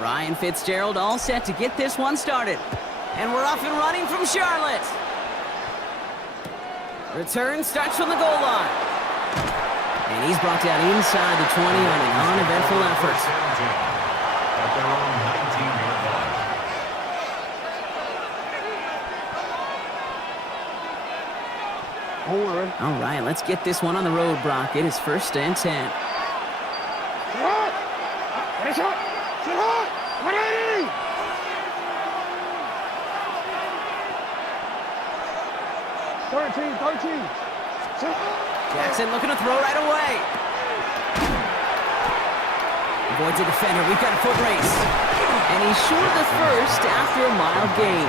Ryan Fitzgerald all set to get this one started. And we're off and running from Charlotte. Return starts from the goal line. And he's brought down inside the 20 on an uneventful effort. At their own 19-yard line. All right, let's get this one on the road, Brock. It is 1st and 10. 13. Jackson looking to throw right away. Avoids a defender. We've got a foot race. And he's short of the first after a mild gain.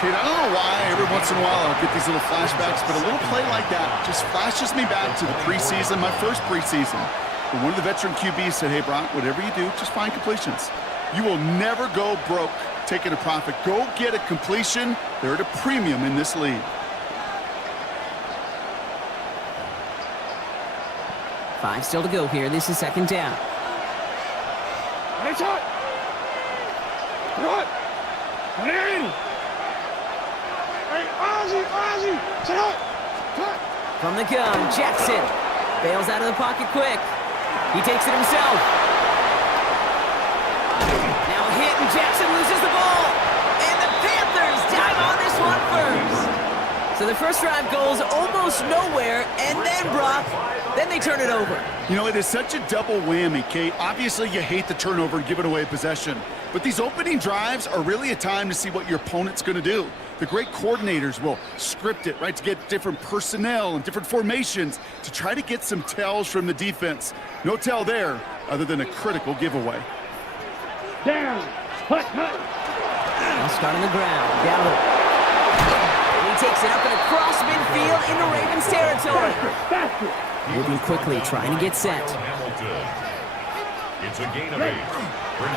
Kate, I don't know why every once in a while I'll get these little flashbacks, but a little play like that just flashes me back to the preseason, my first preseason. But one of the veteran QBs said, hey, Brock, whatever you do, just find completions. You will never go broke taking a profit. Go get a completion. They're at a premium in this league. 5 still to go here. This is 2nd down. From the gun, Jackson bails out of the pocket quick. He takes it himself. Now a hit, and Jackson loses the ball. And the Panthers dive on this one first. So the first drive goes almost nowhere, and then Brock, then they turn it over. You know, it is such a double whammy, Kate. Obviously, you hate the turnover and giving away possession. But these opening drives are really a time to see what your opponent's going to do. The great coordinators will script it, right, to get different personnel and different formations to try to get some tells from the defense. No tell there other than a critical giveaway. Down. Hut. Now start on the ground. Gallup. And he takes it up and across midfield into Ravens territory. Moving quickly, trying to get set. It's a gain of 8.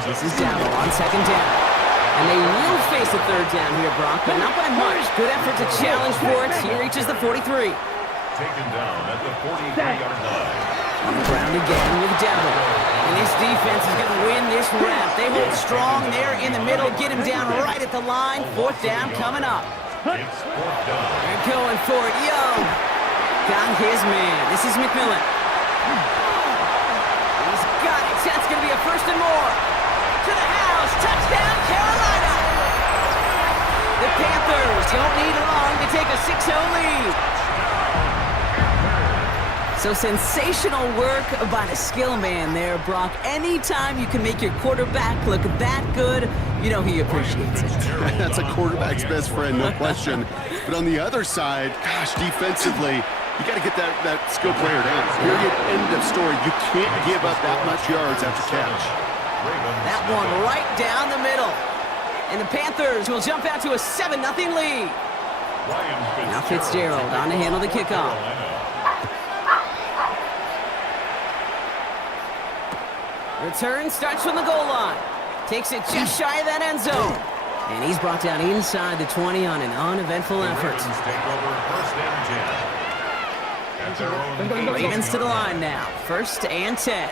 This is down on 2nd down. And they will face a 3rd down here, Brock, but not by much. Good effort to challenge for it. He reaches the 43. Taken down at the 43-yard line. On the ground again with Dowdle. And this defense is going to win this round. They hold strong there in the middle. Get him down right at the line. 4th down coming up. It's 4th down. They're going for it. Young got his man. This is McMillan. He's got it. That's going to be a 1st and more. To the house. Touchdown, Carolina. The Panthers don't need long to take a 6-0 lead. So sensational work by the skill man there, Brock. Anytime you can make your quarterback look that good, you know he appreciates it. That's a quarterback's best friend, no question. But on the other side, gosh, defensively, you got to get that skill player down. Period, end of story. You can't give up that much yards after catch. That one right down the middle. And the Panthers will jump out to a 7-0 lead. Now Fitzgerald on to handle the kickoff. Return starts from the goal line. Takes it just shy of that end zone. And he's brought down inside the 20 on an uneventful effort. Ravens to the line now. 1st and 10.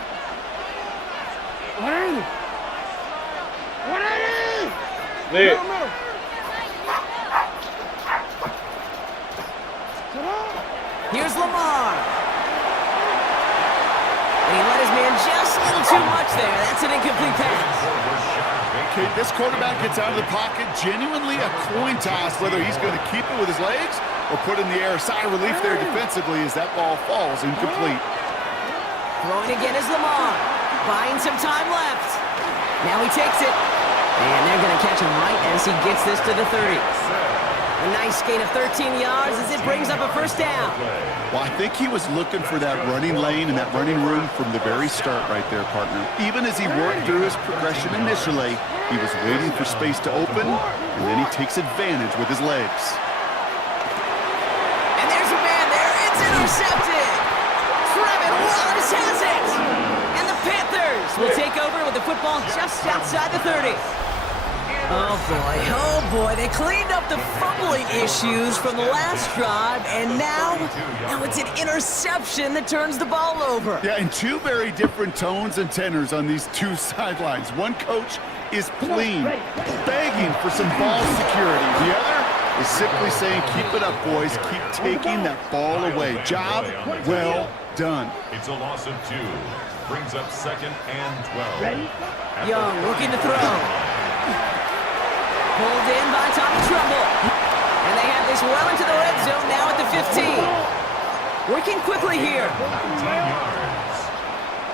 Here's Lamar. And he let his man just a little too much there. That's an incomplete pass. Okay, this quarterback gets out of the pocket. Genuinely a coin toss whether he's going to keep it with his legs or put in the air. Sigh of relief there defensively as that ball falls incomplete. Throwing again is Lamar. Buying some time left. Now he takes it. And they're going to catch him right as he gets this to the 30. A nice gain of 13 yards as it brings up a 1st down. Well, I think he was looking for that running lane and that running room from the very start right there, partner. Even as he worked through his progression initially, he was waiting for space to open, and then he takes advantage with his legs. And there's a man there. It's intercepted. Trevin Wallace has it. And the Panthers will take over with the football just outside the 30. Oh boy, they cleaned up the fumbling issues from the last drive, and now it's an interception that turns the ball over. Yeah, and two very different tones and tenors on these two sidelines. One coach is pleading, begging for some ball security. The other is simply saying, keep it up, boys. Keep taking that ball away. Job well done. It's a loss of 2. Brings up 2nd and 12. Ready? Young looking to throw. Pulled in by Tommy Trumbull. And they have this well into the red zone now at the 15. Working quickly here. 19 yards.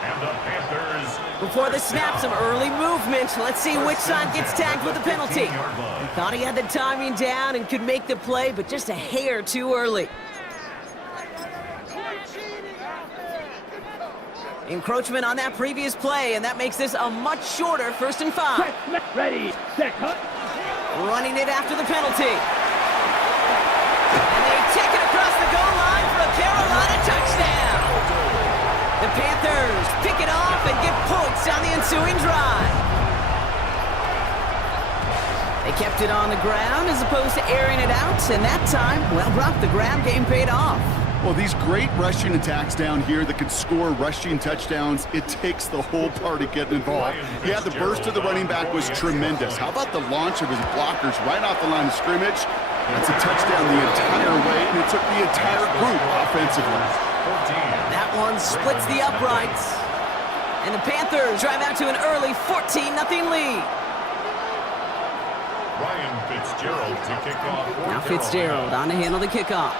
And the Panthers. Before the snap, some early movement. Let's see which side gets tagged with the penalty. He thought he had the timing down and could make the play, but just a hair too early. Encroachment on that previous play, and that makes this a much shorter 1st and 5. Ready, set, cut. Running it after the penalty. And they take it across the goal line for a Carolina touchdown. The Panthers pick it off and get points on the ensuing drive. They kept it on the ground as opposed to airing it out, and that time, well, Brock, the ground game paid off. Well, these great rushing attacks down here that could score rushing touchdowns, it takes the whole party getting involved. Yeah, the burst of the running back was tremendous. How about the launch of his blockers right off the line of scrimmage? That's a touchdown the entire way, and it took the entire group offensively. That one splits the uprights. And the Panthers drive out to an early 14-0 lead. Ryan Fitzgerald to kick off. Now Fitzgerald on to handle the kickoff.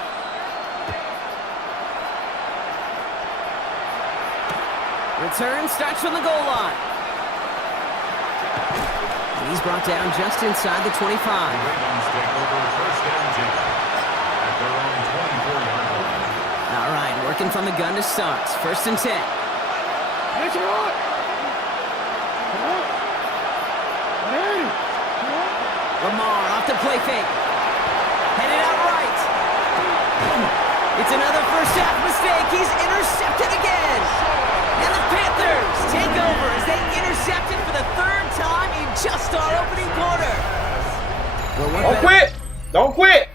Return starts from the goal line. And he's brought down just inside the 25. Ravens take over 1st and 10 at their own 24-yard line. All right, working from the gun to start. 1st and 10. That's right. Come on. Ready. Come on. Lamar off the play fake. Headed out right. It's another first half mistake. He's intercepted again. And the Panthers take over as they intercepted for the 3rd time in just our opening quarter. Well, Don't quit! Don't quit!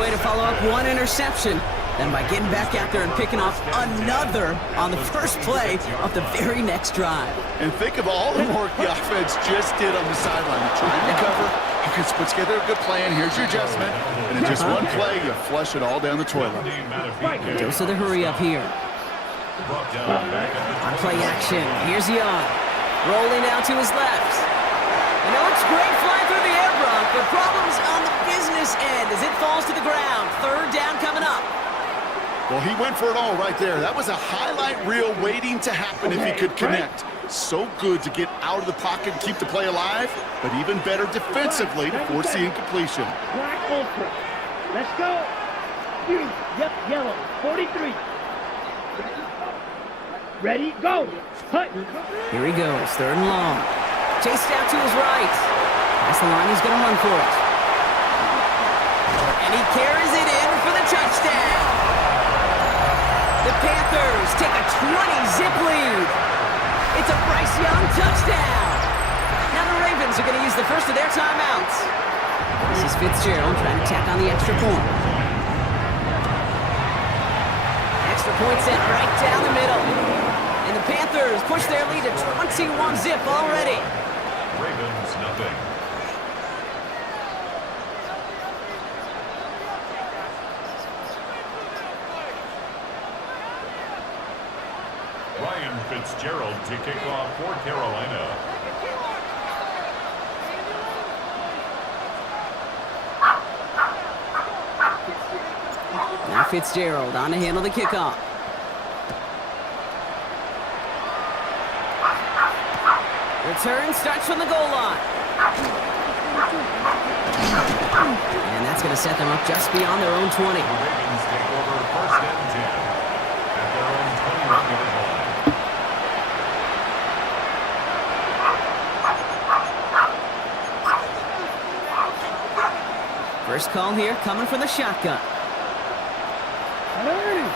Way to follow up one interception. Then by getting back out there and picking off another on the first play of the very next drive. And think of all the work the offense just did on the sideline. You're trying to cover, you can put together a good plan, here's your adjustment, and in just one play, you flush it all down the toilet. Dose of the hurry up here. On play action, here's Young. Rolling out to his left. And it looks great flying through the air, Brock, but problems on the business end as it falls to the ground. 3rd down coming up. Well, he went for it all right there. That was a highlight reel waiting to happen if he could connect. So good to get out of the pocket and keep the play alive, but even better defensively to force the incompletion. Black ultra. Let's go. Yep, yellow. 43. Ready, go. Hut. Here he goes, 3rd and long. Chased out to his right. That's the line, he's going to run for it. And he carries it in for the touchdown. The Panthers take a 20-zip lead. It's a Bryce Young touchdown. Now the Ravens are going to use the first of their timeouts. This is Fitzgerald trying to tack on the extra point. Extra point set right down the middle. And the Panthers push their lead to 21-zip already. Ravens nothing. Ryan Fitzgerald to kick off for Carolina. Now Fitzgerald on to handle the kickoff. Return starts from the goal line. And that's going to set them up just beyond their own 20. The Ravens take over 1st and 10 at their own 21-yard line. First call here coming from the shotgun. Ready.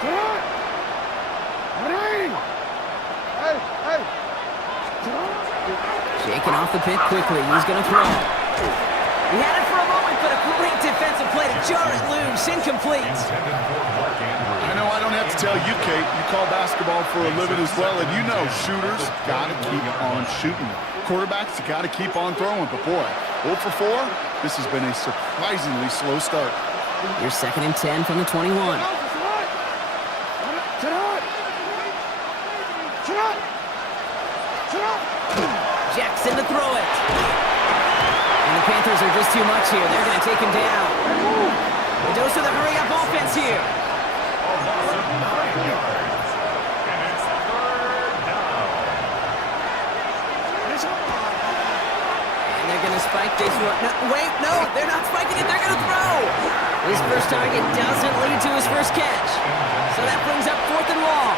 Come on. Ready. Hey. Shaking off the pick quickly. He's going to throw. He had it for a moment, but a great defensive play to jar it loose. Incomplete. I know I don't have to tell you, Kate. You call basketball for a living as well, and you know shooters got to keep on shooting. Quarterbacks, you got to keep on throwing. But boy, 0 for 4, this has been a surprisingly slow start. Here's 2nd and 10 from the 21. Jackson to throw it. And the Panthers are just too much here. They're going to take him down. A dose of the hurry-up offense here. And they're going to spike this one. No, wait, no, they're not spiking it. They're going to throw. His first target doesn't lead to his first catch. So that brings up 4th and long.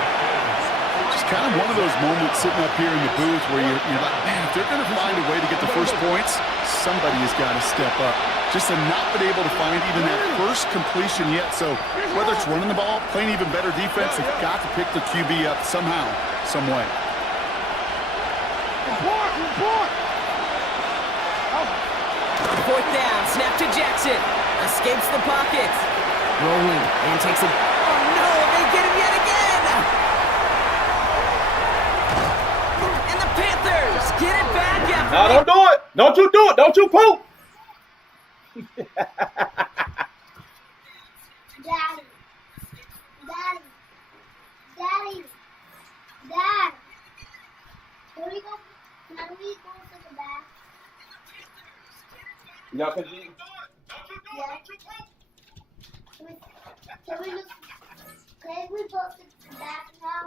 Just kind of one of those moments sitting up here in the booth where you're like, man, if they're going to find a way to get the first points, somebody has got to step up. Just to not been able to find even that first completion yet. So whether it's running the ball, playing even better defense, they've got to pick the QB up somehow, some way. 4th down, snap to Jackson. Escapes the pocket. Rolling and takes it. Oh no, they get him yet again. And the Panthers get it back after. No, don't do it. Don't you do it. Don't you poop. Daddy. Daddy. Daddy. Dad. Can we go to the back? Y'all can eat. Yeah. Can we go to the back now?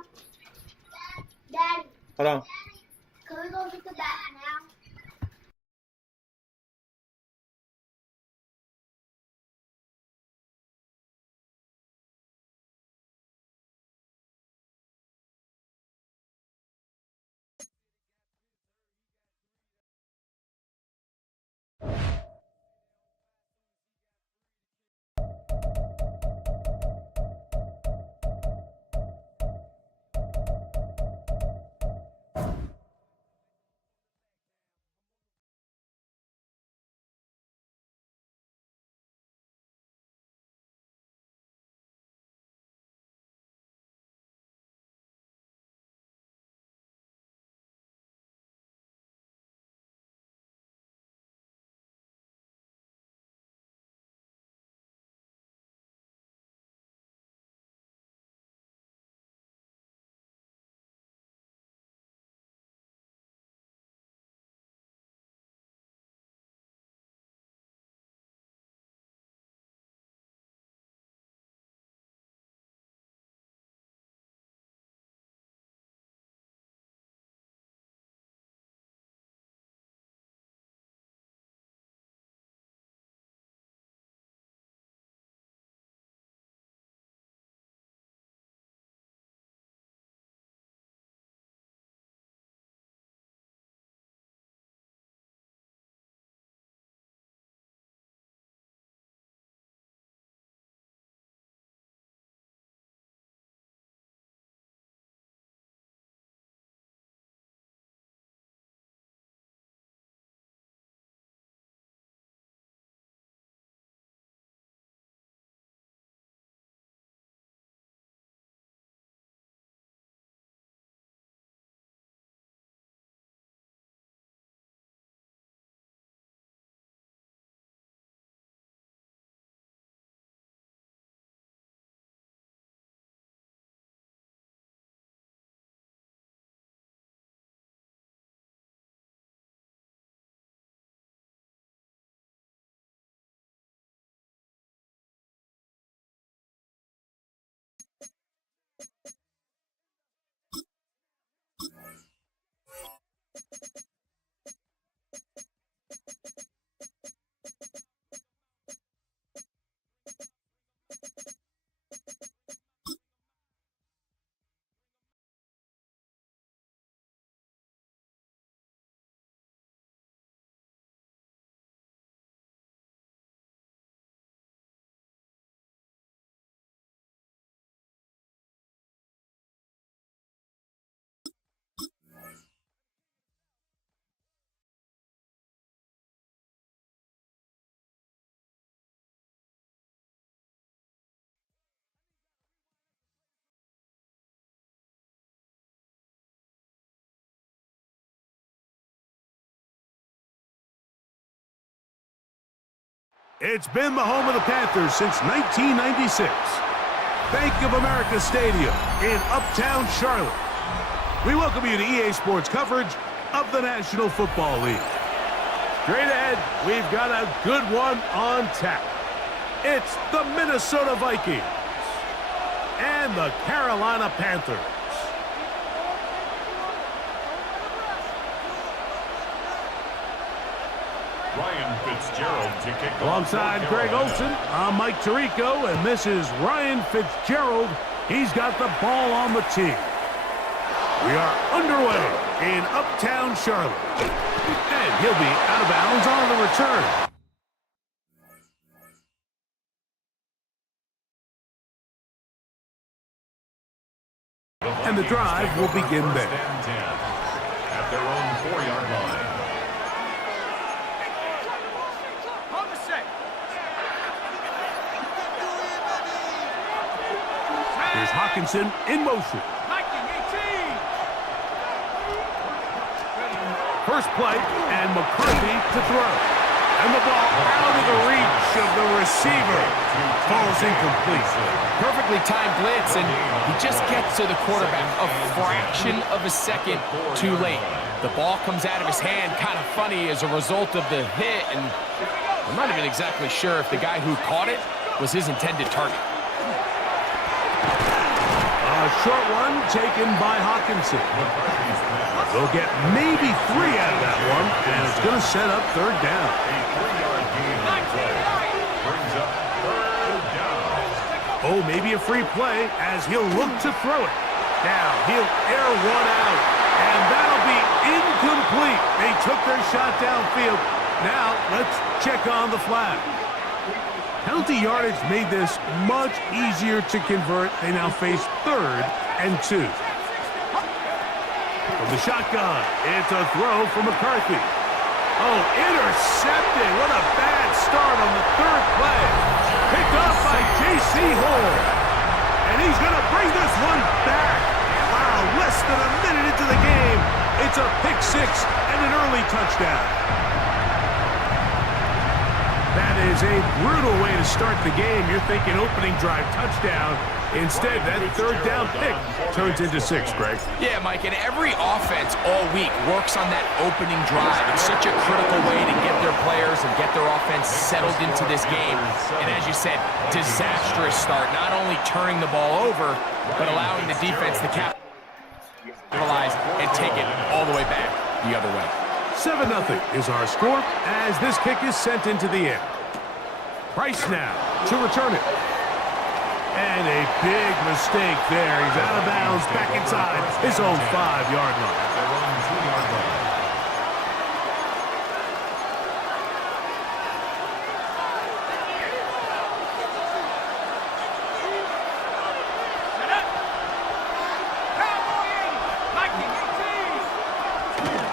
Daddy. Hold on. Can we go to the back now? It's been the home of the Panthers since 1996. Bank of America Stadium in Uptown Charlotte. We welcome you to EA Sports coverage of the National Football League. Straight ahead, we've got a good one on tap. It's the Minnesota Vikings and the Carolina Panthers. Ryan Fitzgerald to kick off. Alongside Greg Olson, I'm Mike Tirico, and this is Ryan Fitzgerald. He's got the ball on the tee. We are underway in Uptown Charlotte. And he'll be out of bounds on the return. And the drive will begin there. At their own 4-yard line. Here's Hawkinson in motion. First play, and McCarthy to throw. And the ball out of the reach of the receiver. Falls incomplete. Perfectly timed blitz, and he just gets to the quarterback a fraction of a second too late. The ball comes out of his hand kind of funny as a result of the hit, and I'm not even exactly sure if the guy who caught it was his intended target. A short one taken by Hawkinson. They'll get maybe 3 out of that one, and it's going to set up third down. A 3-yard gain on the play. Brings up third down. Oh, maybe a free play as he'll look to throw it. Now, he'll air one out, and that'll be incomplete. They took their shot downfield. Now, let's check on the flag. Penalty yardage made this much easier to convert. They now face 3rd and 2. From the shotgun, it's a throw from McCarthy. Oh, intercepted. What a bad start on the 3rd play. Picked up by J.C. Horn. And he's going to bring this one back. Wow, less than a minute into the game. It's a pick 6 and an early touchdown. That is a brutal way to start the game. You're thinking opening drive touchdown. Instead, that 3rd down pick turns into 6, Greg. Yeah, Mike, and every offense all week works on that opening drive. It's such a critical way to get their players and get their offense settled into this game. And as you said, disastrous start. Not only turning the ball over, but allowing the defense to capitalize and take it all the way back the other way. 7-0 is our score as this kick is sent into the air. Price now to return it. And a big mistake there. He's out of bounds back inside his own 5-yard line. Their own 2-yard line.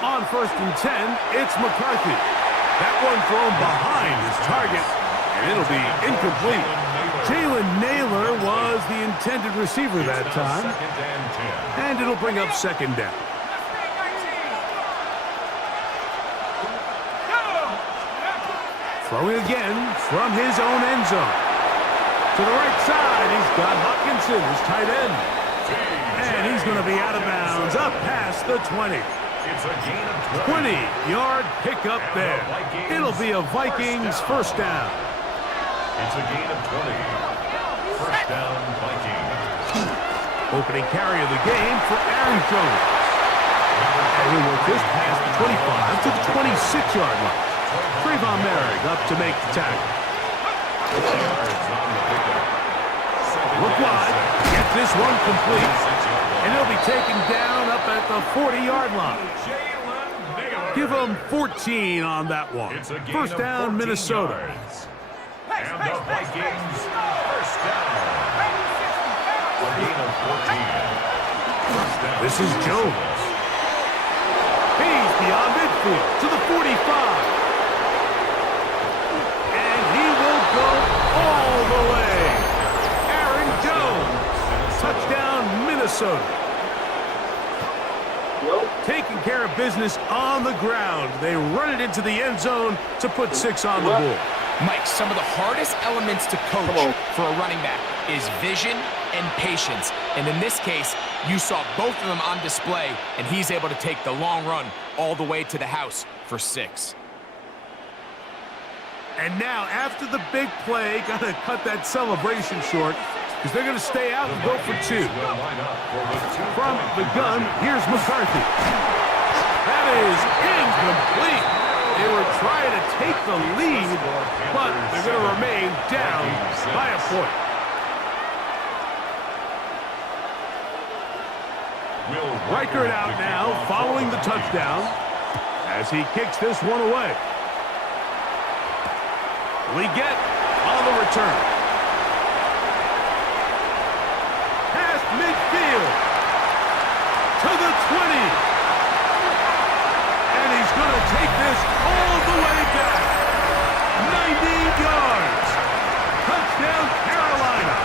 On 1st and 10, it's McCarthy. That one thrown behind his target, and it'll be incomplete. Jalen Naylor was the intended receiver that time, and it'll bring up 2nd down. Throwing again from his own end zone. To the right side, he's got Hawkinson, his tight end. And he's going to be out of bounds, up past the 20. It's a gain of 20. 20-yard pickup there. It'll be a Vikings first down. It's a gain of 20. First down, Vikings. Opening carry of the game for Aaron Jones. And he'll work this past the 25 to the 26-yard line. Trayvon Merrick up to make the tackle. Look wide. Get this one complete. And he'll be taken down up at the 40-yard line. Give him 14 on that one. First down, Minnesota. And the Vikings first down. A gain of 14. First down. This is Jones. He's beyond midfield to the 45. And he will go all the way. Aaron Jones. Touchdown, Minnesota. Taking care of business on the ground. They run it into the end zone to put 6 on the board. Mike, some of the hardest elements to coach for a running back is vision and patience. And in this case, you saw both of them on display, and he's able to take the long run all the way to the house for 6. And now, after the big play, got to cut that celebration short because they're going to stay out and go for 2. From the gun, here's McCarthy. That is incomplete. They were trying to take the lead, but they're going to remain down by a point. Reichert out now, following the touchdown, as he kicks this one away. We get on the return. Past midfield to the 20. And he's going to take this all the way back. 90 yards. Touchdown, Carolina.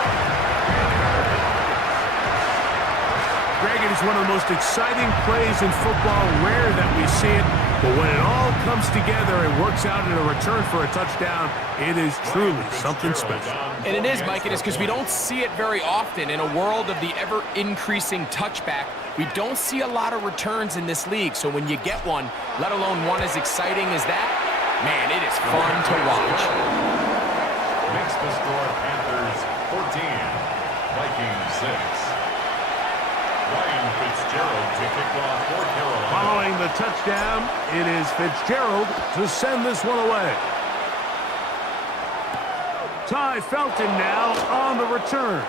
Greg, it is one of the most exciting plays in football. Rare that we see it. But when it all comes together and works out in a return for a touchdown, it is truly something special. And it is, Mike. It is because we don't see it very often. In a world of the ever-increasing touchback, we don't see a lot of returns in this league. So when you get one, let alone one as exciting as that, man, it is fun to watch. Makes the score Panthers 14, Vikings 6. Ryan Fitzgerald to kick off for Carolina. Following the touchdown, it is Fitzgerald to send this one away. Ty Felton now on the return.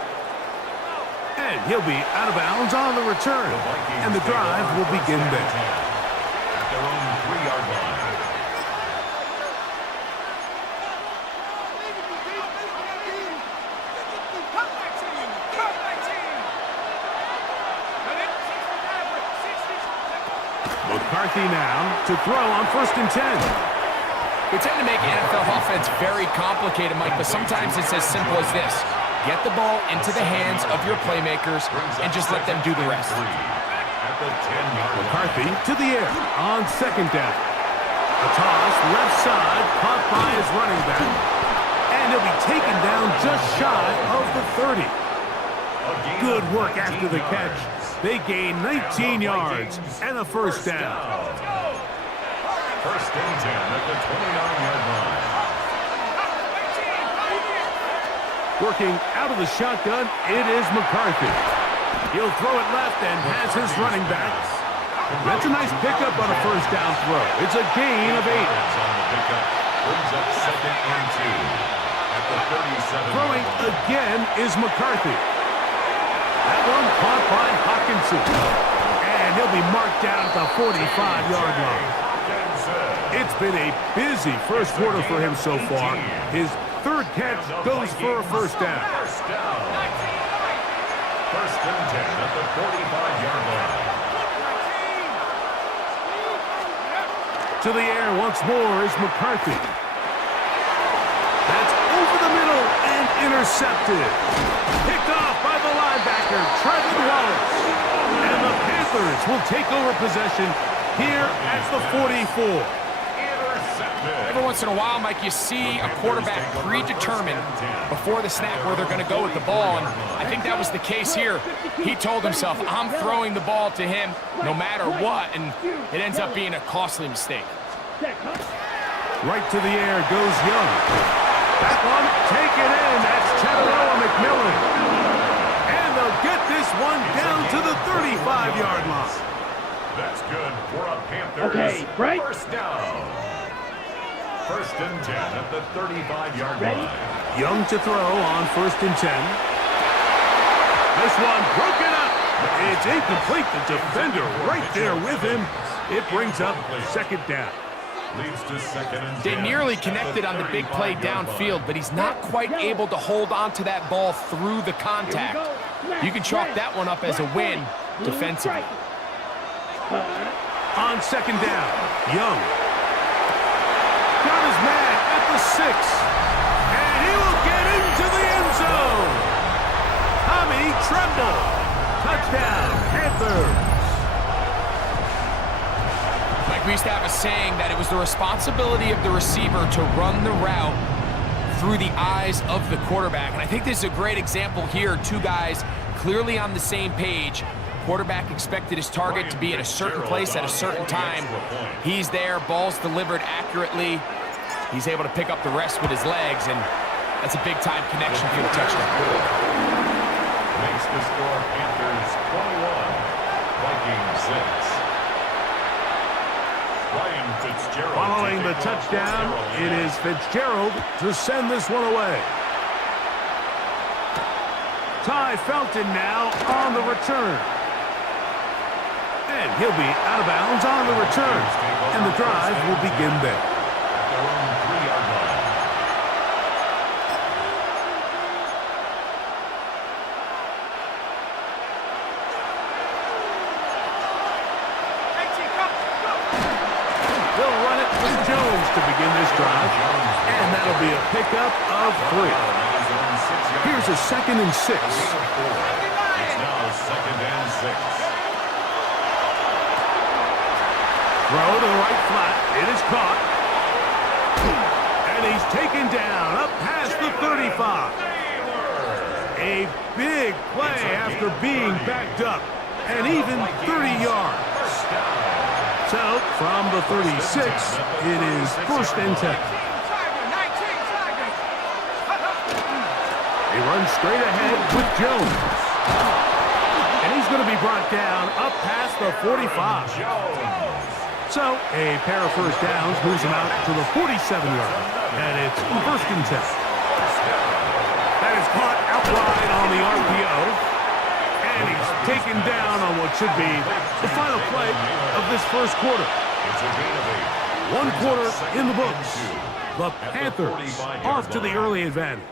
And he'll be out of bounds on the return. And the drive will begin there. At their own 3-yard line. McCarthy now to throw on 1st and 10. We tend to make NFL offense very complicated, Mike, but sometimes it's as simple as this. Get the ball into the hands of your playmakers and just let them do the rest. McCarthy to the air on 2nd down. A toss left side caught by his running back. And he'll be taken down just shy of the 30. Good work after the catch. They gain 19 yards and a 1st down. 1st and 10 at the 29-yard line. Working out of the shotgun, it is McCarthy. He'll throw it left and has his running back. That's a nice pickup on a 1st down throw. It's a gain of 8. Brings up 2nd and 2 at the 37. Throwing again is McCarthy. That one caught by Hawkinson. And he'll be marked down at the 45-yard line. It's been a busy first quarter for him so far. His 3rd catch goes for a 1st down. 1st and 10 at the 45-yard line. To the air once more is McCarthy. That's over the middle and intercepted. Picked off by the linebacker, Trevin Wallace. And the Panthers will take over possession here at the 44. Every once in a while, Mike, you see a quarterback predetermined before the snap where they're going to go with the ball, and I think that was the case here. He told himself, I'm throwing the ball to him no matter what, and it ends up being a costly mistake. Right to the air goes Young. That one taken in. That's Chatteroa McMillan. And they'll get this one down to the 35-yard line. That's good for a Panthers. Okay, right. 1st down. 1st and 10 at the 35-yard line. Young to throw on 1st and 10. This one broken up. It's incomplete. The defender right there with him. It brings up 2nd down. Leads to 2nd and 10. They nearly connected on the big play downfield, but he's not quite able to hold on to that ball through the contact. You can chalk that one up as a win defensively. On 2nd down, Young. Got his man at the 6. And he will get into the end zone. Tommy Tremble. Touchdown, Panthers. Like we used to have a saying that it was the responsibility of the receiver to run the route through the eyes of the quarterback. And I think this is a great example here. Two guys clearly on the same page. Quarterback expected his target to be in a certain place at a certain time. He's there, ball's delivered accurately. He's able to pick up the rest with his legs, and that's a big-time connection for the touchdown. Makes the score Panthers 21, Vikings 6. Ryan Fitzgerald. Following the touchdown, it is Fitzgerald to send this one away. Ty Felton now on the return. And he'll be out of bounds on the return. And the drive will begin there. At their own 3-yard line. They'll run it with Jones to begin this drive. And that'll be a pickup of 3. Here's a 2nd and 6. It's now 2nd and 6. Throw to the right flat. It is caught. And he's taken down up past the 35. A big play after being backed up. And even 30 yards. So, from the 36, it is 1st and 10. He runs straight ahead with Jones. And he's going to be brought down up past the 45. So, a pair of first downs moves him out to the 47-yard. And it's 1st and 10. That is caught outside on the RPO. And he's taken down on what should be the final play of this first quarter. One quarter in the books. The Panthers off to the early advantage.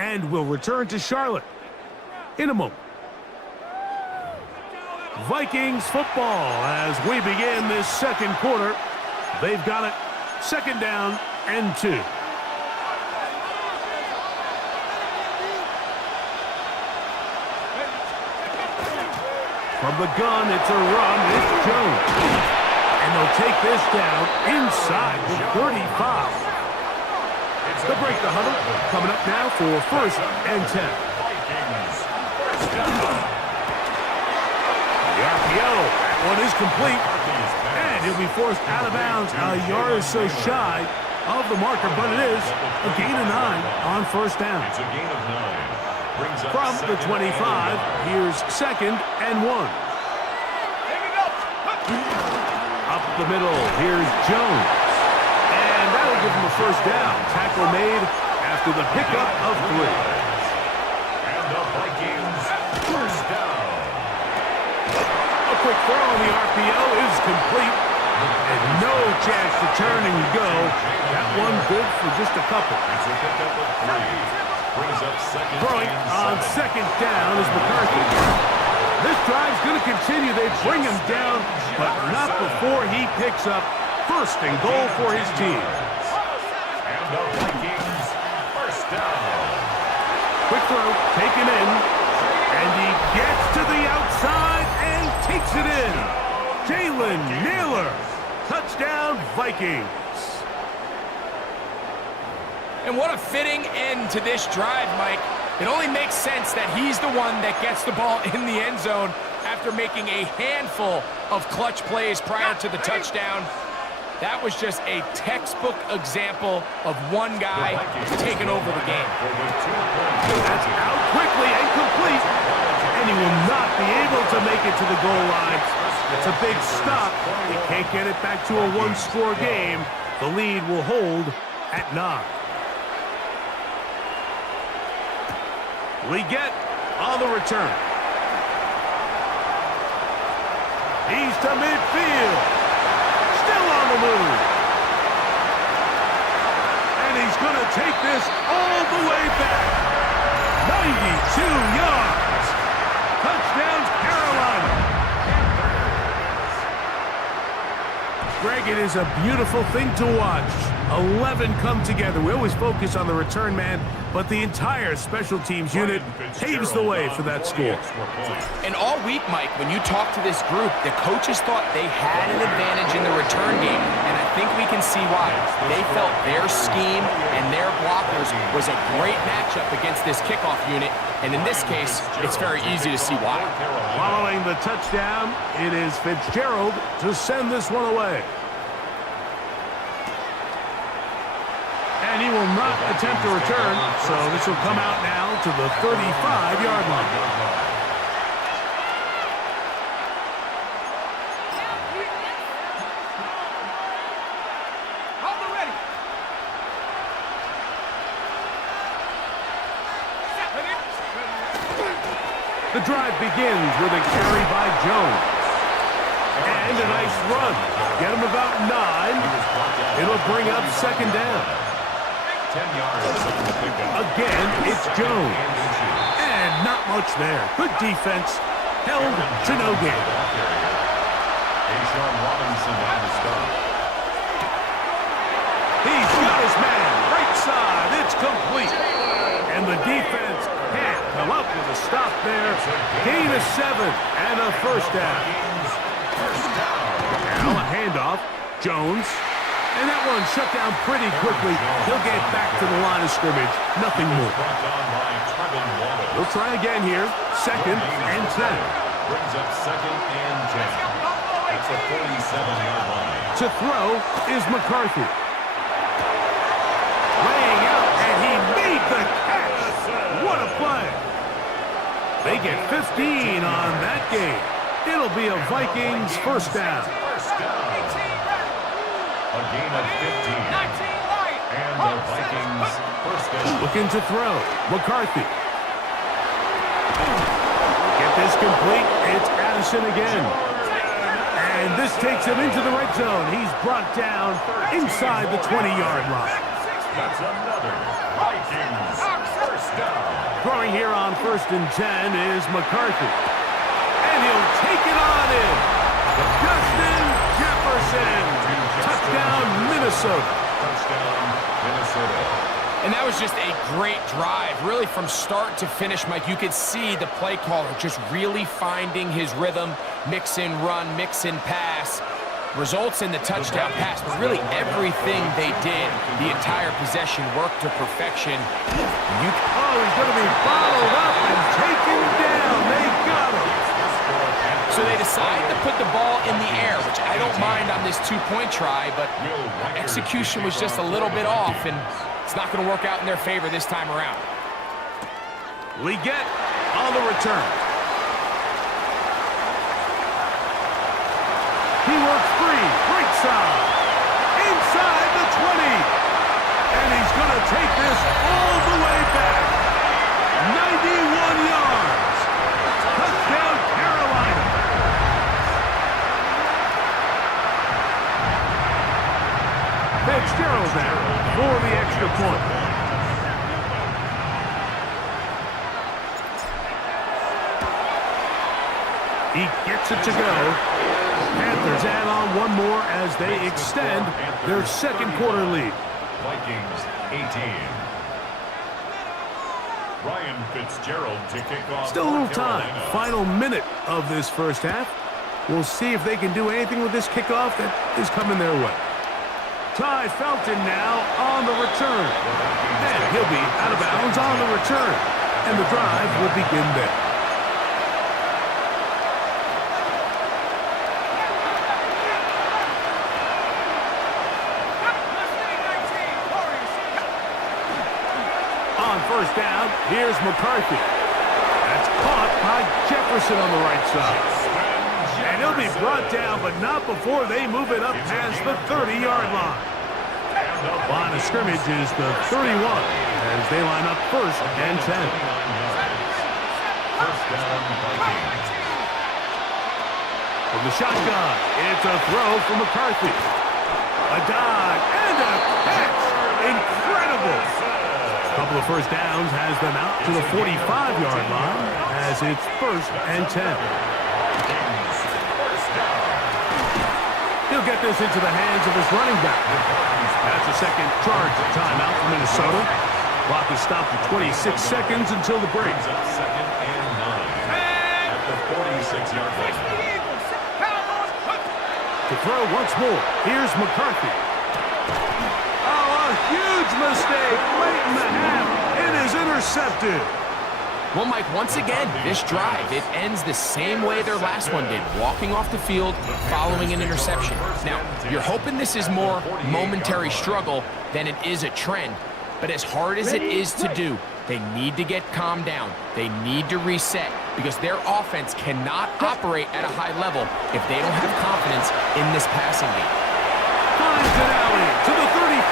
And will return to Charlotte in a moment. Vikings football as we begin this second quarter. They've got it 2nd down and 2. From the gun, it's a run. It's Jones. And they'll take this down inside the 35. They'll break the huddle. Coming up now for 1st and 10. The RPO, that one is complete. And he'll be forced out of bounds a yard or so shy of the marker, but it is a gain of 9 on 1st down. It's a gain of 9. Brings up From the 25, here's 2nd and 1. Up the middle, here's Jones. And that'll give him a 1st down. Tackle made after the pickup of 3. And the Vikings 1st down. A quick throw on the RPO is complete. And no chance to turn and go. That one good for just a couple. It's a pickup of 3. Brings up 2nd Throwing on 2nd down is McCarthy. This drive's going to continue. They bring him down, but not before he picks up 1st and goal for his team. And the Vikings 1st down. Quick throw, taken in, and he gets to the outside and takes it in. Jalen Naylor, touchdown Vikings. And what a fitting end to this drive, Mike. It only makes sense that he's the one that gets the ball in the end zone after making a handful of clutch plays prior to the touchdown. That was just a textbook example of one guy taking over the game. That's out quickly and complete. And he will not be able to make it to the goal line. It's a big stop. They can't get it back to a one-score game. The lead will hold at 9. We get on the return. He's to midfield. Still on the move. And he's going to take this all the way back. 92 yards. Touchdown, Carolina. Greg, it is a beautiful thing to watch. 11 come together. We always focus on the return man, but the entire special teams unit paves the way for that score. And all week, Mike, when you talk to this group, the coaches thought they had an advantage in the return game, and I think we can can see why. They felt their scheme and their blockers was a great matchup against this kickoff unit, and in this case, it's very easy to see why. Following the touchdown, it is Fitzgerald to send this one away. And he will not attempt a return, so this will come out now to the 35-yard line. The drive begins with a carry by Jones. And a nice run. Get him about 9. It'll bring up second down. 10 yards. Again, it's Jones. And not much there. Good defense. Held to no gain. Deshaun Robinson on the start. He's got his man. Right side. It's complete. And the defense can't come up with a stop there. Gain of 7 and a first down. Now a handoff. Jones. And that one shut down pretty quickly. He'll get back to the line of scrimmage. Nothing more. We'll try again here. Second and 10. Brings up second and 10. That's a 47-yard line. To throw is McCarthy. Laying out, and he made the catch. What a play. They get 15 on that game. It'll be a Vikings first down. A gain of 15. And the Vikings first down. Looking to throw. McCarthy. Get this complete. It's Addison again. And this takes him into the red zone. He's brought down inside the 20-yard line. That's another Vikings first down. Throwing here on first and 10 is McCarthy. And he'll take it on in. Justin Jefferson. Touchdown, Minnesota. Touchdown, Minnesota. And that was just a great drive. Really, from start to finish, Mike, you could see the play caller just really finding his rhythm. Mix in run, mix in pass. Results in the touchdown pass, but really everything they did, the entire possession worked to perfection. He's going to be followed up and taken down. They got him. So they decide to put the ball in the air, which I don't mind on this two-point try, but execution was just a little bit off, and it's not going to work out in their favor this time around. Leggett on the return. He works free, right side, inside the 20. And he's going to take this all the way back. 91 yards. Touchdown, Carolina. Fitzgerald there for the extra point. He gets it to go. Panthers add on one more as they extend their second quarter lead. Vikings 18. Ryan Fitzgerald to kick off. Still a little time. Carolina. Final minute of this first half. We'll see if they can do anything with this kickoff that is coming their way. Ty Felton now on the return. And he'll be out of bounds on the return. And the drive will begin there. On first down, here's McCarthy. That's caught by Jefferson on the right side. And he'll be brought down, but not before they move it up past the 30-yard line. Line of scrimmage is the 31 as they line up first and 10. First down, Vikings. From the shotgun, it's a throw from McCarthy. A dive and a catch. Incredible. A couple of first downs has them out to the 45-yard line as it's first and 10. He'll get this into the hands of his running back. That's a second charge timeout for Minnesota. Clock is stopped at 26 seconds until the break. Brings up second and 9 at the 46-yard line. To throw once more, here's McCarthy. huge mistake late in the half. It is intercepted. Well, Mike, once again, this drive, it ends the same way their last one did, walking off the field following an interception. Now, you're hoping this is more momentary struggle than it is a trend, but as hard as it is to do, they need to get calmed down. They need to reset because their offense cannot operate at a high level if they don't have confidence in this passing game. Finds an alley to the 35,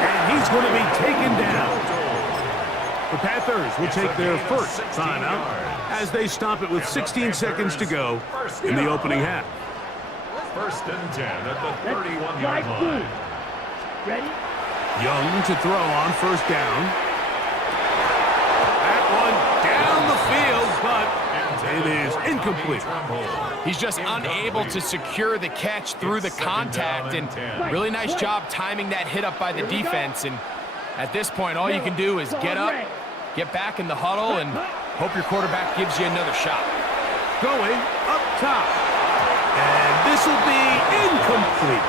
and he's going to be taken down. The Panthers will take their first timeout as they stop it with 16 seconds to go in the opening half. 1st and 10 at the 31-yard Right line. foot. Ready? Young to throw on first down. That one down the field, but it is incomplete. He's just unable to secure the catch through the contact, and really nice job timing that hit up by the defense. And at this point, all you can do is get up, get back in the huddle, and hope your quarterback gives you another shot. Going up top. And this will be incomplete.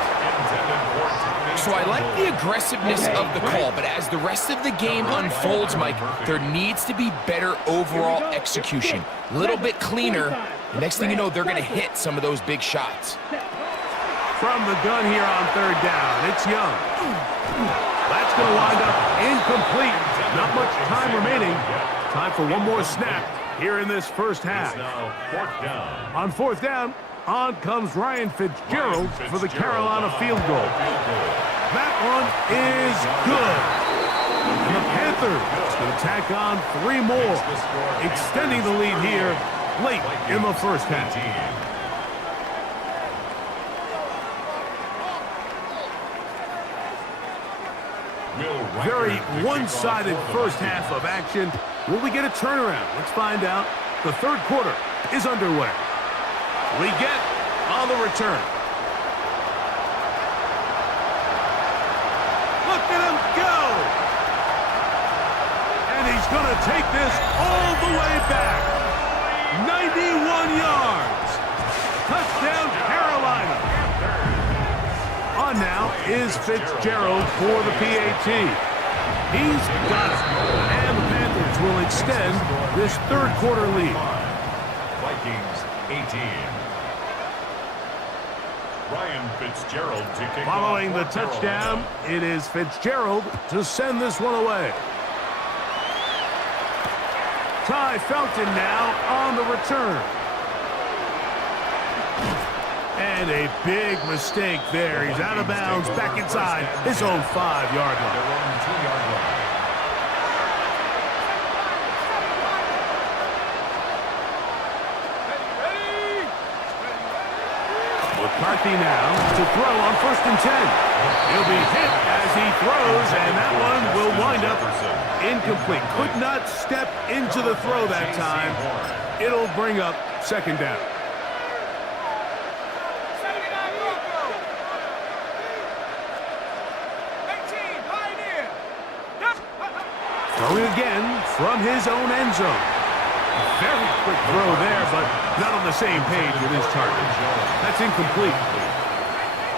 So I like the aggressiveness of the call, but as the rest of the game unfolds, Mike, there needs to be better overall execution. A little bit cleaner. The next thing you know, they're going to hit some of those big shots. From the gun here on third down, it's Young. That's going to wind up incomplete. Not much time remaining. Time for one more snap here in this first half. Now 4th down. On fourth down, on comes Ryan Fitzgerald for the Carolina field goal. That one is good. And the Panthers going to tack on 3 more, extending the lead here late in the first half. Very one-sided first half of action. Will we get a turnaround? Let's find out. The third quarter is underway. We get on the return. Look at him go! And he's going to take this all the way back. 91 yards. Touchdown, Carolina. On now is Fitzgerald for the PAT. He's got it. And the Panthers will extend this third quarter lead. Vikings 18. Ryan Fitzgerald to kick Following the off. touchdown, it is Fitzgerald to send this one away. Ty Felton now on the return. And a big mistake there. He's out of bounds, back inside his own 5-yard line. Their own 2-yard line. McCarthy now to throw on 1st and 10. He'll be hit as he throws, and that one will wind up incomplete. Could not step into the throw that time. It'll bring up 2nd down. Throwing again from his own end zone. Very quick throw there, but not on the same page with his target. That's incomplete.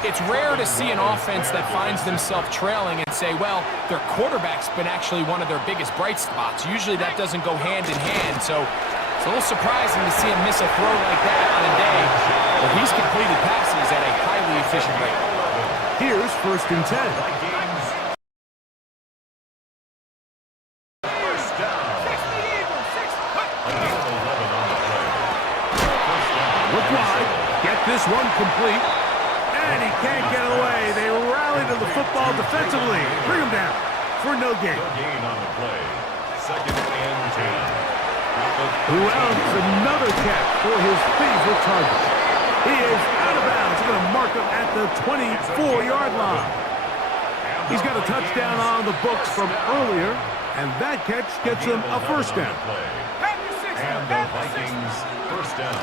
It's rare to see an offense that finds themselves trailing and say, well, their quarterback's been actually one of their biggest bright spots. Usually that doesn't go hand in hand, so it's a little surprising to see him miss a throw like that on a day where he's completed passes at a highly efficient rate. Here's 1st and 10. This one complete, and he can't get away. They rally to the football defensively. Bring him down for no gain. No gain on the play. 2nd and 10. Who else? Another catch for his favorite target. He is out of bounds. He's going to mark him at the 24-yard line. He's got a touchdown on the books from earlier, and that catch gets him a 1st down. And the Vikings 1st down.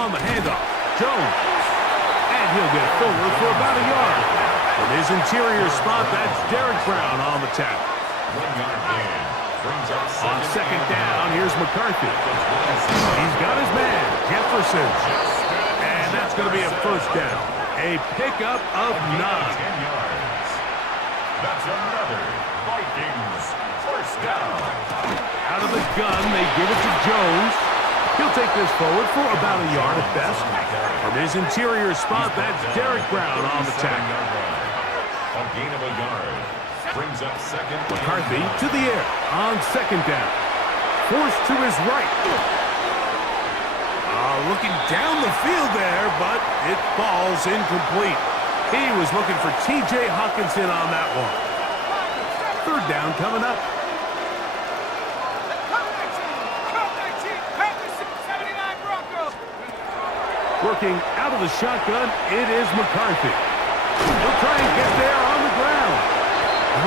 On the handoff. Jones, and he'll get forward for about a yard. From his interior spot, that's Derek Brown on the tackle. 1-yard gain. Brings up On 2nd down, here's McCarthy. He's got his man, Jefferson. And that's going to be a 1st down. A pickup of 9. 10 yards. That's another Vikings first down. Out of the gun, they give it to Jones. He'll take this forward for about a yard at best. From his interior spot, that's Derek Brown on the tackle. A gain of a yard. Brings up second. McCarthy to the air on second down. Forced to his right. Looking down the field there, but it falls incomplete. He was looking for T.J. Hawkinson on that one. Third down coming up. Working out of the shotgun, it is McCarthy. He'll try and get there on the ground.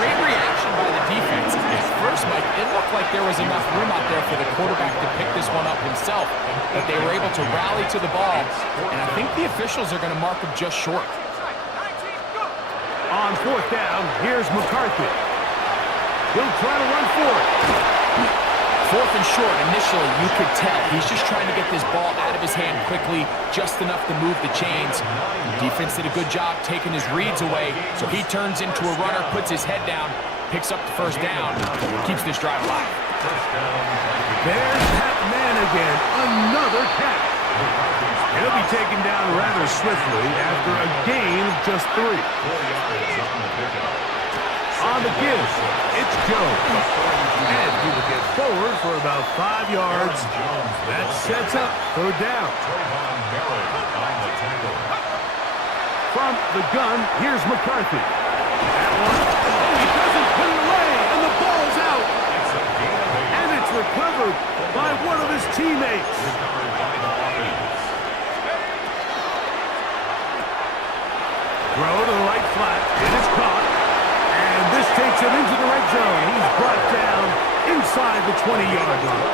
Great reaction by the defense. At first, Mike, it looked like there was enough room out there for the quarterback to pick this one up himself, but they were able to rally to the ball, and I think the officials are going to mark him just short. On fourth down, here's McCarthy. He'll try to run for it. Fourth and short, initially, you could tell he's just trying to get this ball out of his hand quickly, just enough to move the chains. The defense did a good job taking his reads away, so he turns into a runner, puts his head down, picks up the first down, keeps this drive alive. There's that man again, another catch. He'll be taken down rather swiftly after a gain of just 3. On the give, it's Jones. And he will get forward for about 5 yards. That sets up third down. From the gun, here's McCarthy. That one, he doesn't put it away, and the ball's out. And it's recovered by one of his teammates. Throw to the right flat, it is caught. And this takes him into the red zone. He's brought down inside the 20-yard line.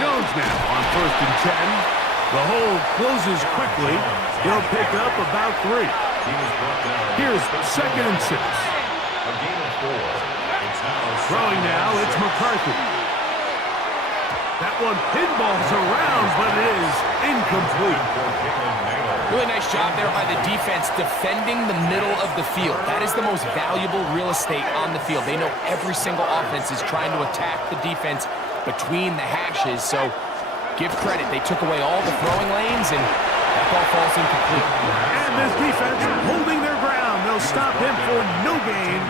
Jones now on first and 10. The hole closes quickly. He'll pick up about 3. Here's second and 6. Throwing now, it's McCarthy. That one pinballs around, but it is incomplete. Really nice job there by the defense defending the middle of the field. That is the most valuable real estate on the field. They know every single offense is trying to attack the defense between the hashes, so give credit. They took away all the throwing lanes, and that ball falls incomplete. And this defense holding their ground. They'll stop him for no gain.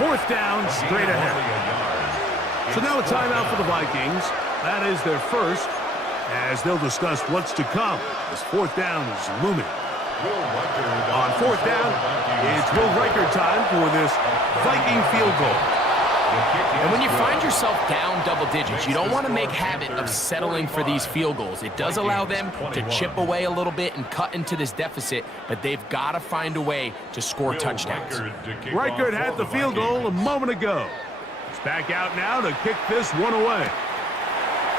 Fourth down, straight ahead. So now a timeout for the Vikings. That is their first, as they'll discuss what's to come. This fourth down is looming. On fourth down, it's Will Riker time for this Viking field goal. And when you find yourself down double digits, you don't want to make habit of settling for these field goals. It does allow them to chip away a little bit and cut into this deficit, but they've got to find a way to score touchdowns. Reichert had the field goal a moment ago. He's back out now to kick this one away.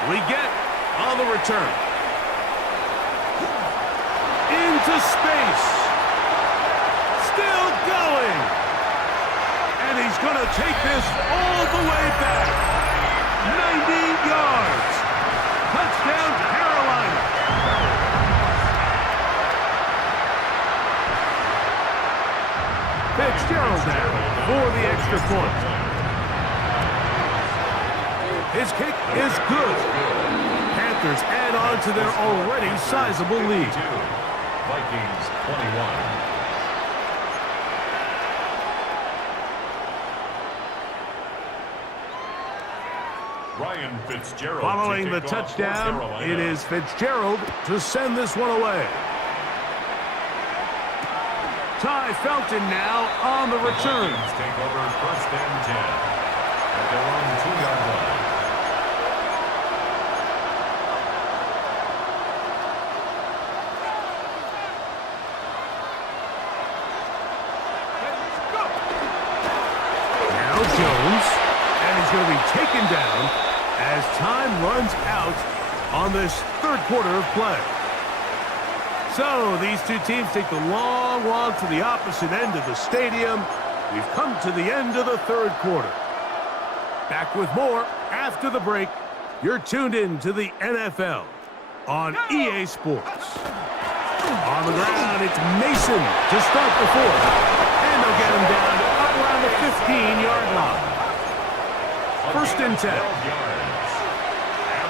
We get on the return. Into space. Still going. And he's going to take this all the way back. 90 yards. Touchdown, Carolina. Fitzgerald now for the extra point. His kick is good. Panthers add on to their already sizable lead. Vikings 21. Ryan Fitzgerald. Following the touchdown, it is Fitzgerald to send this one away. Ty Felton now on the return. Take over first and 10 at their own 2-yard line. Jones, and he's going to be taken down as time runs out on this third quarter of play. So these two teams take the long walk to the opposite end of the stadium. We've come to the end of the third quarter. Back with more after the break. You're tuned in to the NFL on EA Sports. On the ground, it's Mason to start the fourth. And they'll get him down up around the 15-yard line. First and 10. And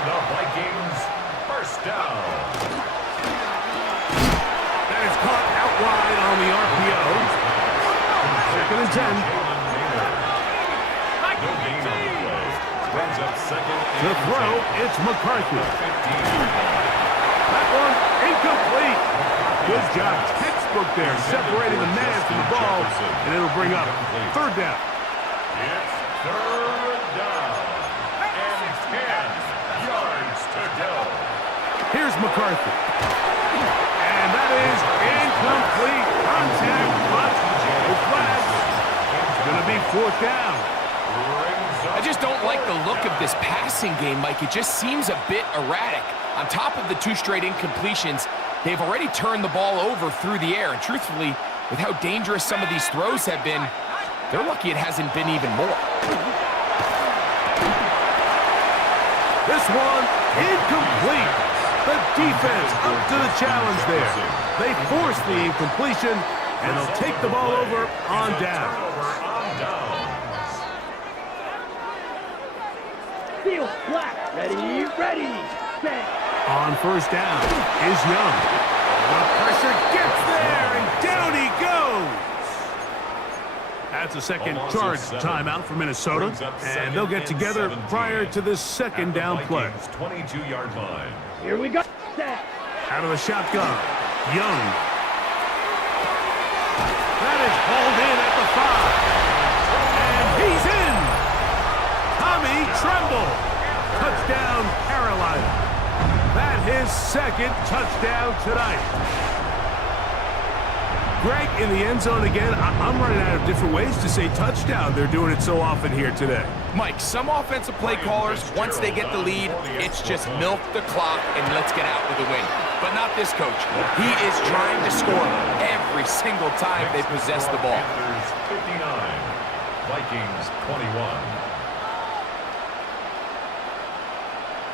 the Vikings first down. That is caught out wide on the RPO. Second and 10. No gain on the play. Brings up second To throw, it's McCarthy. 15. That one incomplete. Good job. Textbook there, separating the man from the ball, and it'll bring up third down. It's third down. And 10 yards to go. Here's McCarthy. And that is incomplete. Contact, but no flags. It's going to be fourth down. I just don't like the look of this passing game, Mike. It just seems a bit erratic. On top of the 2 straight incompletions, they've already turned the ball over through the air. And truthfully, with how dangerous some of these throws have been, they're lucky it hasn't been even more. This one incomplete. The defense up to the challenge there. They force the incompletion, and they'll take the ball over on down. Field flat. Ready, ready, set. On first down is Young. The pressure gets there, and down he goes. That's a second charge timeout for Minnesota, and they'll get together prior to this second down play. 22-yard line. Here we go. Set. Out of the shotgun, Young. That is hauled in at the 5. And he's in. Tommy Tremble. Touchdown, Carolina. That his second touchdown tonight. Greg in the end zone again. I'm running out of different ways to say touchdown. They're doing it so often here today. Mike, some offensive play callers, once they get the lead, it's just milk the clock and let's get out with the win. But not this coach. He is trying to score every single time they possess the ball. Panthers 59, Vikings 21.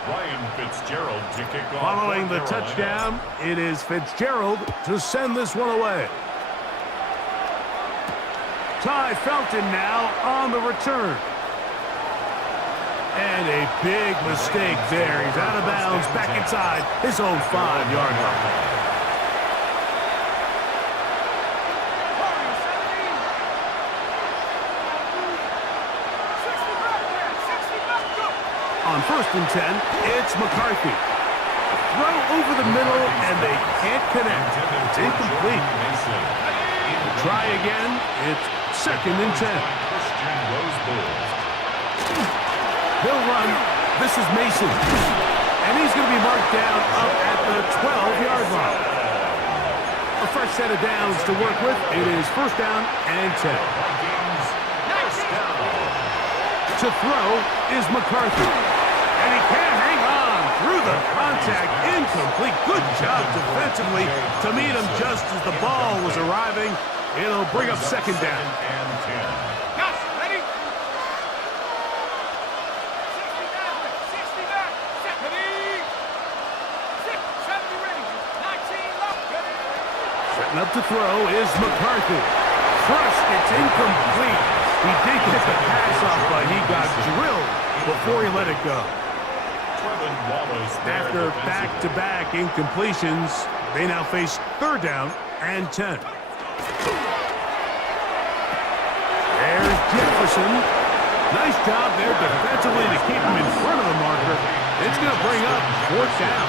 Ryan Fitzgerald to kick off. Following the touchdown, it is Fitzgerald to send this one away. Ty Felton now on the return. And a big mistake there. He's out of bounds, back inside his own 5-yard line. On first and 10, it's McCarthy. Throw over the middle, and they can't connect. It's incomplete. Try again. It's second and 10. They'll run. This is Mason. And he's going to be marked down up at the 12-yard line. A fresh set of downs to work with. It is first down and 10. To throw is McCarthy. And he can't hang on through the contact. Incomplete. Good job defensively to meet him just as the ball was arriving. It'll bring up second down. Setting up to throw is McCarthy. Crushed. It's incomplete. He did get the pass off, but he got drilled before he let it go. After back-to-back incompletions, they now face third down and 10. There's Jefferson. Nice job there defensively to keep him in front of the marker. It's going to bring up fourth down.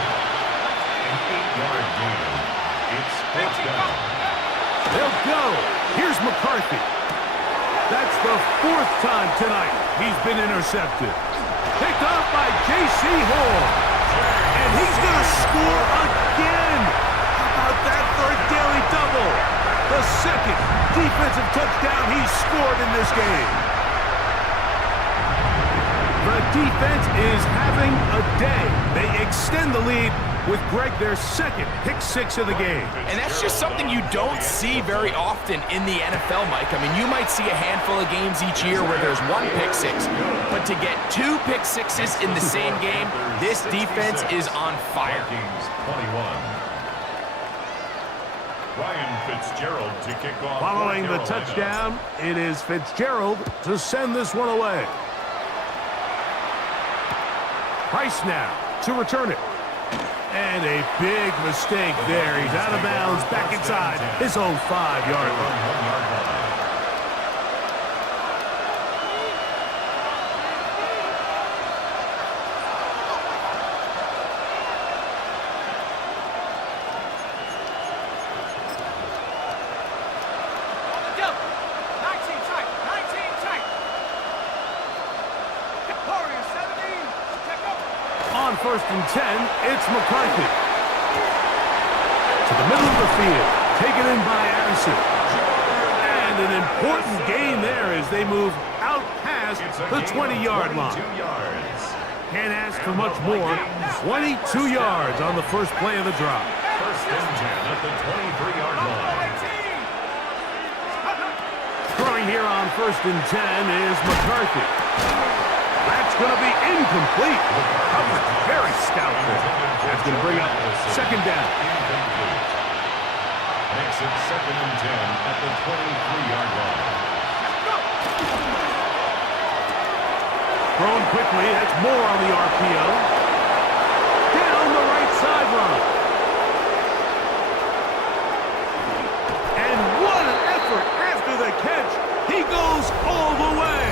An 8-yard gain. It's fourth down. They'll go. Here's McCarthy. That's the fourth time tonight he's been intercepted. Picked off by J.C. Horn. And he's going to score again. How about that for a daily double? The second defensive touchdown he's scored in this game. The defense is having a day. They extend the lead with Greg, their second pick-6 of the game. And that's just something you don't see very often in the NFL, Mike. I mean, you might see a handful of games each year where there's one pick-6, but to get 2 pick-6s in the same game, this defense is on fire. Ryan Fitzgerald to kick off. Following the Carolina. touchdown, it is Fitzgerald to send this one away. Price now to return it. And a big mistake there. He's out of bounds, back inside his own 5-yard line. On 1st and 10, it's McCarthy. To the middle of the field, taken in by Addison. And an important gain there as they move out past the 20-yard line. Can't ask for much more. 22 yards on the first play of the drive. 1st and 10 at the 23-yard line. Throwing here on 1st and 10 is McCarthy. That's going to be incomplete. Coverage very stout there. That's going to bring up 2nd down. Incomplete. Makes it 2nd and 10 at the 23-yard line. Thrown quickly. That's more on the RPO. Down the right sideline. And what an effort after the catch. He goes all the way.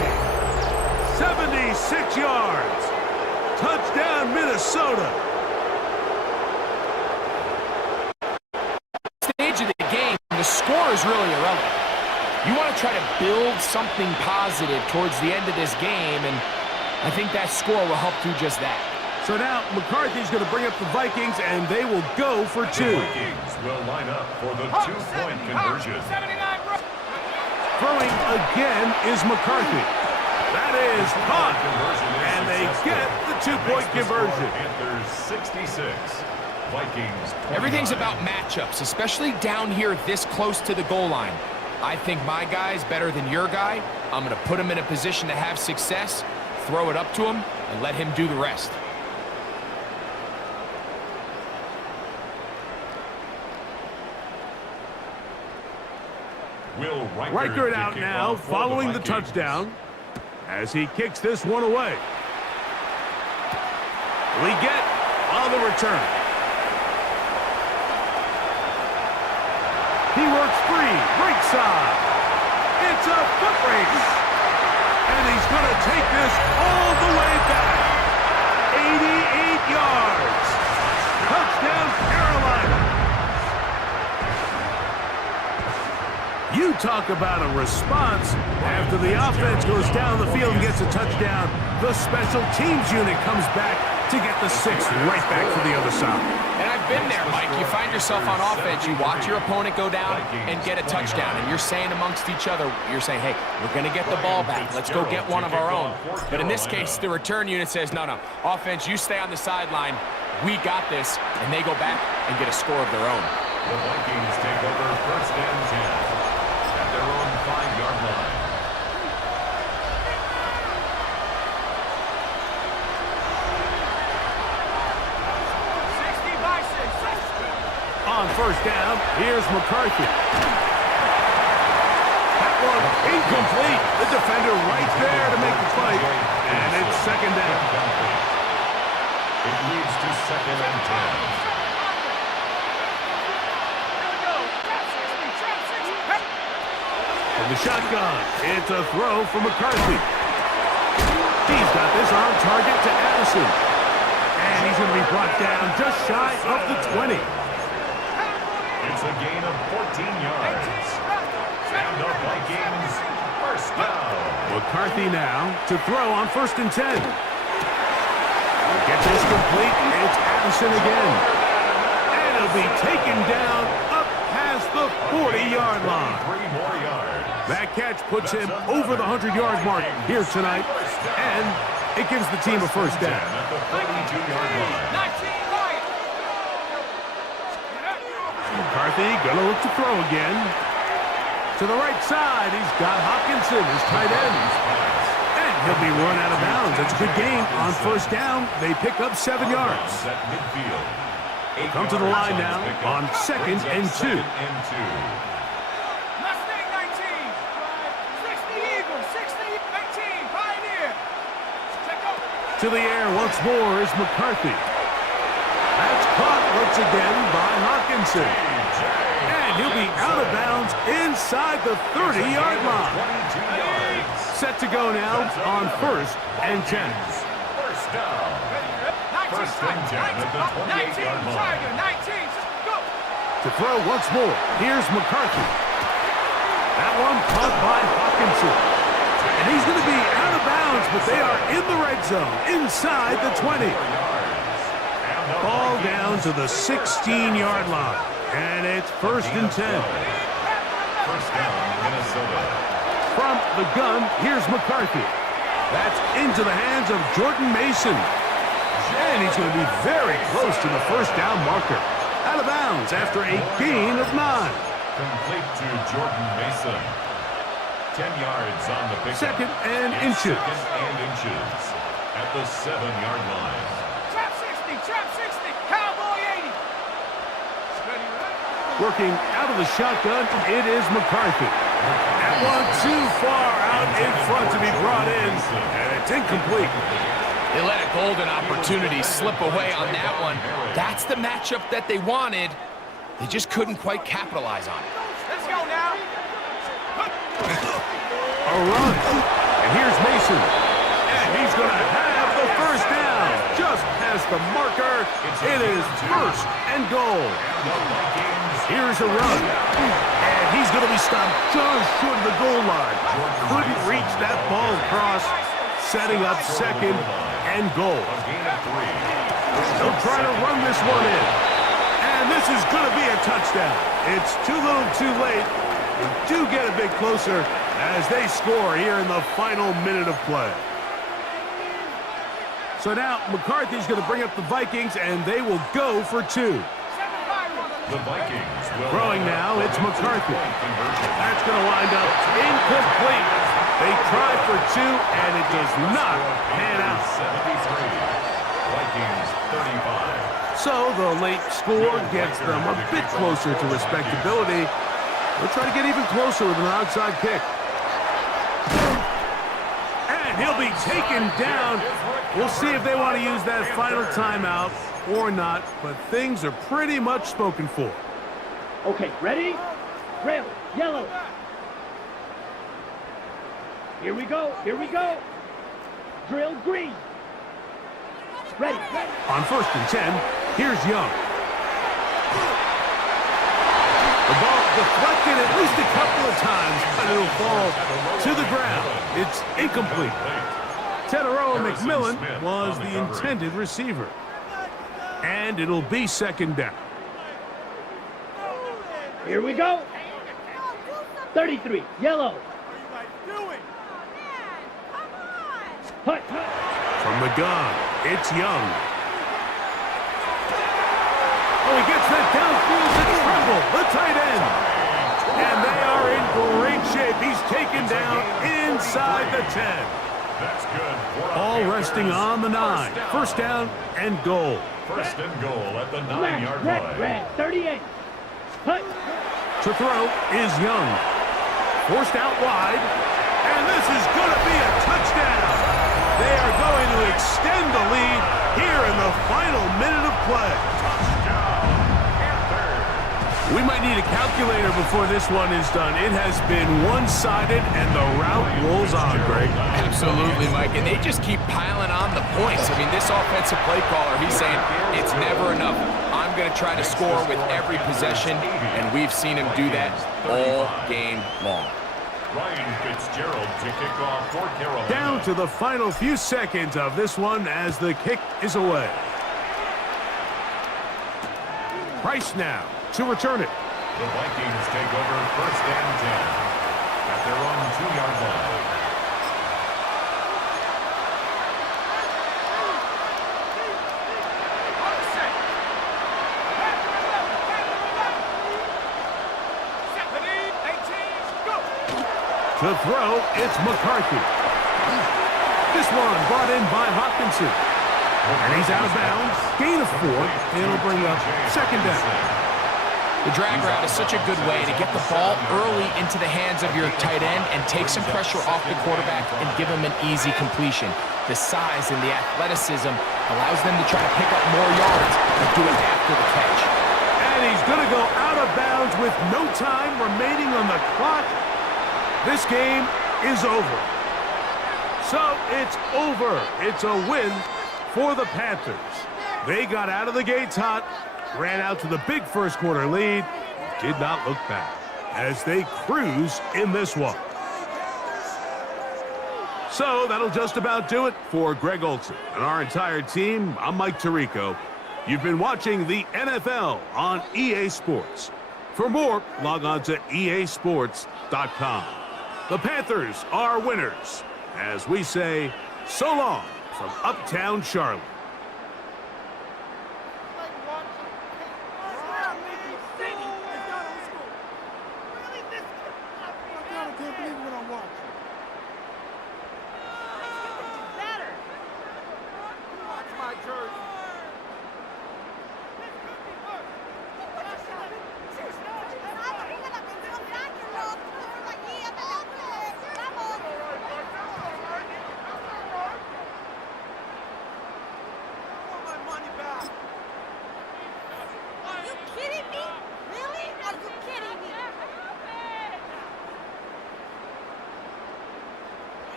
76 yards. Touchdown, Minnesota. Stage of the game, the score is really irrelevant. You want to try to build something positive towards the end of this game, and I think that score will help do just that. So now McCarthy's going to bring up the Vikings, and they will go for 2. The Vikings will line up for the 2-point conversion. Throwing again is McCarthy. That is caught, and they get the 2-point conversion. Panthers 66, Vikings 20. Everything's about matchups, especially down here this close to the goal line. I think my guy's better than your guy. I'm going to put him in a position to have success, throw it up to him, and let him do the rest. Will Reichert out now following the touchdown as he kicks this one away. We get on the return. He works free, right side. It's a foot race. And he's going to take this all the way back. 88 yards. Touchdown, Carolina. You talk about a response. After the offense goes down the field and gets a touchdown, the special teams unit comes back to get the 6th right back to the other side. And I've been there, Mike. You find yourself on offense, you watch your opponent go down and get a touchdown, and you're saying amongst each other, you're saying, hey, we're going to get the ball back. Let's go get one of our own. But in this case, the return unit says, no, offense, you stay on the sideline. We got this, and they go back and get a score of their own. The Vikings take over 1st and 10 at their own 5-yard line. On 1st down, here's McCarthy. That one incomplete. The defender right there to make the play. And it's 2nd down. It leads to 2nd and 10. From the shotgun, it's a throw for McCarthy. He's got this on target to Addison. And he's going to be brought down just shy of the 20. It's a gain of 14 yards. And the Vikings first down. McCarthy now to throw on 1st and 10. Get this complete. It's Addison again. And it'll be taken down up past the 40-yard line. 3 more yards. That catch puts him over the 100-yard mark here tonight. And it gives the team a 1st down. At the 32-yard line. McCarthy gonna look to throw again. To the right side, he's got Hopkinson, his tight end. And he'll be run out of bounds. It's a good game. On 1st down, they pick up 7 yards. At midfield. Come to the line now on 2nd and 2. Mustang 19. 60 Eagles. 60 18. Pioneer. Check out. To the air once more is McCarthy. That's caught once again by Hawkinson. And he'll be out of bounds inside the 30-yard line. Set to go now on 1st and 10. First down. First and 10 at the 28-yard line. 19. Go. To throw once more, here's McCarthy. That one caught by Hawkinson. And he's going to be out of bounds, but they are in the red zone, inside the 20. Ball down to the 16-yard line. And it's 1st and 10. First down, Minnesota. From the gun, here's McCarthy. That's into the hands of Jordan Mason. And he's going to be very close to the first down marker. Out of bounds after a gain of 9. Complete to Jordan Mason. 10 yards on the pickup. 2nd and inches. 2nd and inches at the 7-yard line. Trap 60. Trap 60. Cowboy 80. Ready, right? Working out of the shotgun, it is McCarthy. That one too far out in front to be brought in, and it's incomplete. They let a golden opportunity slip away on that one. That's the matchup that they wanted. They just couldn't quite capitalize on it. Let's go now. A run. And here's Mason. And he's going to have the first down. Just past the marker. It is 1st and goal. Here's a run. And he's going to be stopped just short of the goal line. Couldn't reach that ball across. Setting up 2nd and goal. They'll try to run this one in. And this is going to be a touchdown. It's too little too late. They do get a bit closer as they score here in the final minute of play. So now McCarthy's going to bring up the Vikings, and they will go for 2. The Vikings will Throwing now, it's McCarthy. That's going to wind up incomplete. They try for 2, and it does not pan out. 73. Vikings 35. So the late score gets them a bit closer to respectability. They'll try to get even closer with an outside kick. And he'll be taken down. We'll see if they want to use that final timeout or not, but things are pretty much spoken for. Okay, ready? Red, yellow. Here we go. Here we go. Drill green. Ready, ready. On 1st and 10, here's Young. The ball deflected at least a couple of times, but it'll fall to the ground. It's incomplete. Teteroa McMillan was the intended receiver. And it'll be 2nd down. Here we go. 33, yellow. Hut, hut. From the gun, it's Young. Oh, he gets that downfield to Tremble, the tight end. And they are in great shape. He's taken down inside the 10. That's good. All resting on the 9. First down and goal. First and goal at the Red, 9-yard red, line. red, 38. Hut. To throw is Young. Forced out wide. And this is going to be a touchdown. They are going to extend the lead here in the final minute of play. We might need a calculator before this one is done. It has been one-sided, and the route rolls on, Greg. Absolutely, Mike, and they just keep piling on the points. I mean, this offensive play caller, he's saying it's never enough. I'm going to try to score with every possession, and we've seen him do that all game long. Ryan Fitzgerald to kick off for Carolina. Down to the final few seconds of this one as the kick is away. Price now to return it. The Vikings take over 1st and 10 at their own 2-yard line. To throw, it's McCarthy. This one brought in by Hawkinson. And he's out of bounds. Gain of 4. It'll bring up second down. The drag route is such a good way to get the ball early into the hands of your tight end and take some pressure off the quarterback and give him an easy completion. The size and the athleticism allows them to try to pick up more yards and do it after the catch. And he's going to go out of bounds with no time remaining on the clock. This game is over. So it's over. It's a win for the Panthers. They got out of the gates hot, ran out to the big first quarter lead, did not look back as they cruise in this one. So that'll just about do it for Greg Olson and our entire team. I'm Mike Tirico. You've been watching the NFL on EA Sports. For more, log on to easports.com. The Panthers are winners, as we say so long from Uptown Charlotte.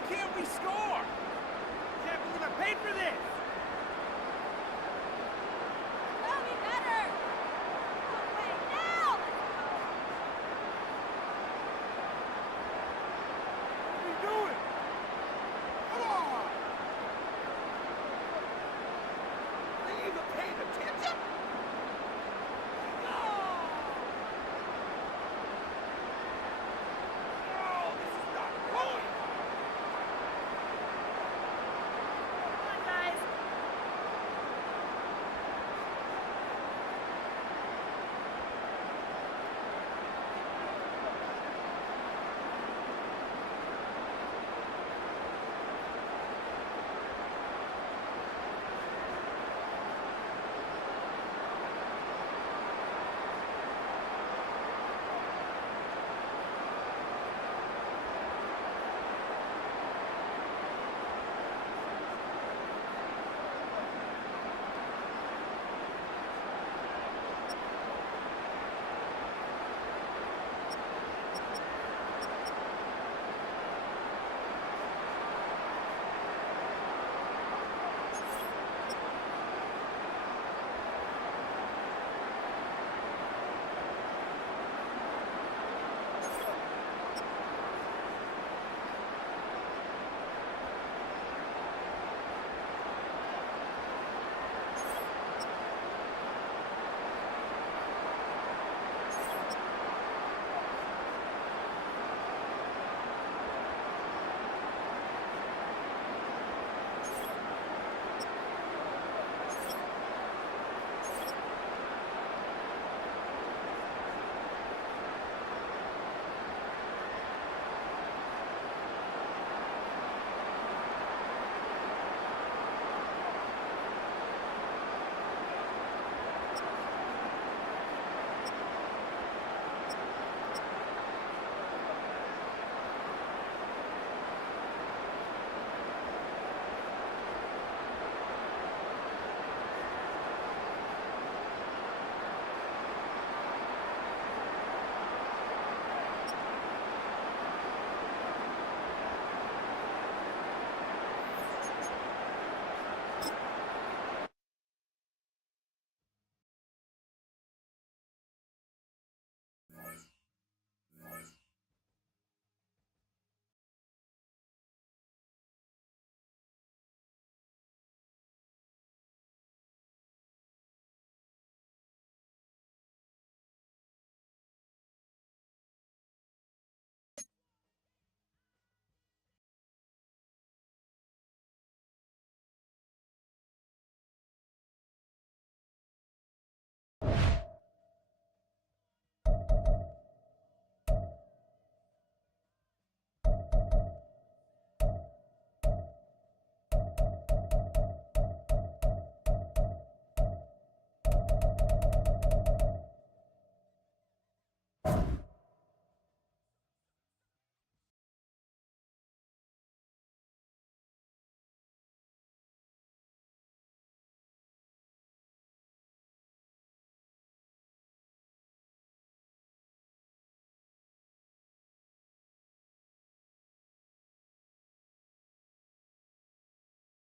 Can't we score? Can't believe I paid for this.